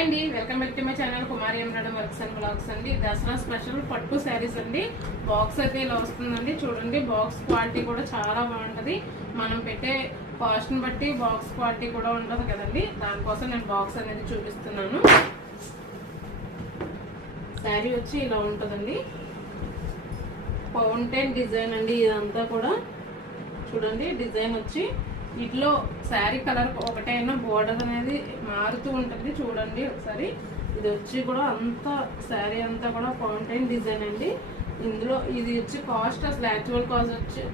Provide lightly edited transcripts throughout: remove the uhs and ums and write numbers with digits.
Hi అండి, welcome back to my channel Kumari embroidery works and blogs అండి. Dasara special పట్టు శారీస్ అండి. బాక్స్ అయితే ఇలా వస్తుందండి. చూడండి, బాక్స్ క్వాలిటీ కూడా చాలా బాగుంటుంది. మనం పెట్టే కాస్ట్ ని బట్టి బాక్స్ క్వాలిటీ కూడా ఉంటుంది కదండి. దానికోసం నేను బాక్స్ అనేది చూపిస్తున్నాను. శారీ వచ్చి ఇలా ఉంటుందండి. ఫౌంటైన్ డిజైన్ అండి. ఇదంతా కూడా చూడండి, డిజైన్ వచ్చి ఇట్లో శారీ కలర్ ఒకటైనా బోర్డర్ అనేది మారుతూ ఉంటుంది. చూడండి ఒకసారి. ఇది వచ్చి కూడా అంతా శారీ అంతా కూడా ఫౌంటైన్ డిజైన్ అండి. ఇందులో ఇది వచ్చి కాస్ట్ అసలు యాక్చువల్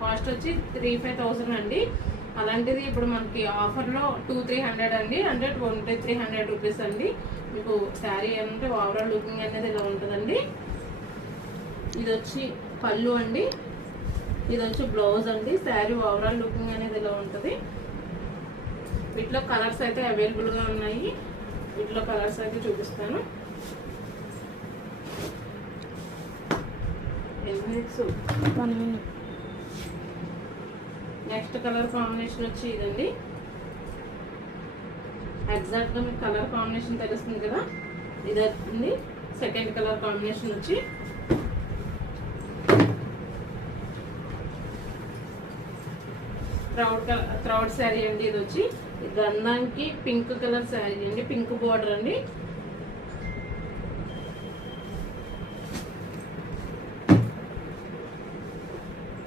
కాస్ట్ వచ్చి 35,000 అండి. అలాంటిది ఇప్పుడు మనకి ఆఫర్లో 2,300 అండి. అంటే 2,300 రూపీస్ అండి. మీకు శారీ అంటే ఓవరాల్ లుకింగ్ అనేది ఇలా ఉంటుందండి. ఇది వచ్చి పళ్ళు అండి. ఇది వచ్చి బ్లౌజ్ అండి. శారీ ఓవరాల్ లుకింగ్ అనేది ఇలా ఉంటుంది. వీటిలో కలర్స్ అయితే అవైలబుల్ గా ఉన్నాయి. వీటిలో కలర్స్ అయితే చూపిస్తాను. నెక్స్ట్ కలర్ కాంబినేషన్ వచ్చి ఇదండి. ఎగ్జాక్ట్ గా మీకు కలర్ కాంబినేషన్ తెలుస్తుంది కదా, ఇదండి. సెకండ్ కలర్ కాంబినేషన్ వచ్చి థ్రౌడ్ శారీ అండి. ఇది వచ్చి గంధానికి పింక్ కలర్ శారీ అండి. పింక్ బోర్డర్ అండి.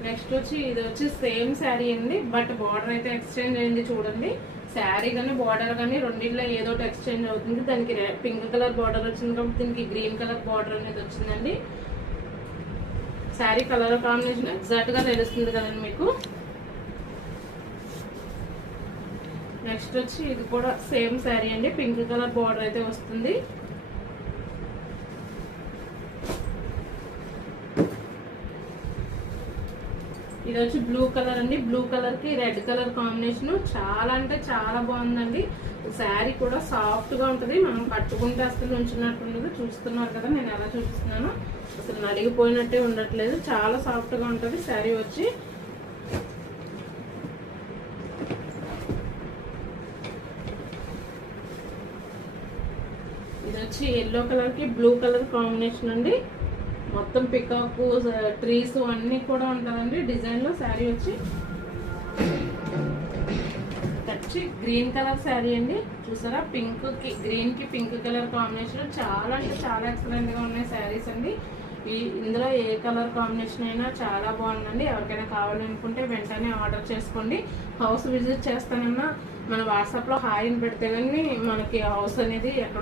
నెక్స్ట్ వచ్చి ఇది వచ్చి సేమ్ శారీ అండి. బట్ బార్డర్ అయితే ఎక్స్చేంజ్ అయింది. చూడండి, శారీ కానీ బార్డర్ కానీ రెండింటిలో ఏదో ఒకటి ఎక్స్చేంజ్ అవుతుంది. దానికి పింక్ కలర్ బార్డర్ వచ్చింది కాబట్టి దీనికి గ్రీన్ కలర్ బార్డర్ అనేది వచ్చిందండి. శారీ కలర్ కాంబినేషన్ ఎగ్జాక్ట్ గా తెలుస్తుంది కదండి మీకు. నెక్స్ట్ వచ్చి ఇది కూడా సేమ్ శారీ అండి. పింక్ కలర్ బార్డర్ అయితే వస్తుంది. ఇది వచ్చి బ్లూ కలర్ అండి. బ్లూ కలర్ కి రెడ్ కలర్ కాంబినేషన్ చాలా అంటే చాలా బాగుందండి. శారీ కూడా సాఫ్ట్ గా ఉంటుంది. మనం కట్టుకుంటే అసలు ఉంచినట్టు ఉండదు. చూస్తున్నారు కదా నేను ఎలా చూపిస్తున్నాను. అసలు నలిగిపోయినట్టే ఉండట్లేదు. చాలా సాఫ్ట్ గా ఉంటుంది శారీ వచ్చి. ఇది వచ్చి ఎల్లో కలర్ కి బ్లూ కలర్ కాంబినేషన్ అండి. మొత్తం పికాక్ ట్రీస్ అన్ని కూడా ఉంటుందండి డిజైన్ లో. శారీ వచ్చి గ్రీన్ కలర్ శారీ అండి. చూసారా, పింక్ కి గ్రీన్ కి పింక్ కలర్ కాంబినేషన్ చాలా అంటే చాలా ఎక్సలెంట్ గా ఉన్నాయి శారీస్ అండి. ఇందులో ఏ కలర్ కాంబినేషన్ అయినా చాలా బాగుందండి. ఎవరికైనా కావాలనుకుంటే వెంటనే ఆర్డర్ చేసుకోండి. హౌస్ విజిట్ చేస్తానన్నా మన వాట్సాప్ లో హాయ్ అని పెడితే కానీ మనకి హౌస్ అనేది ఎక్కడ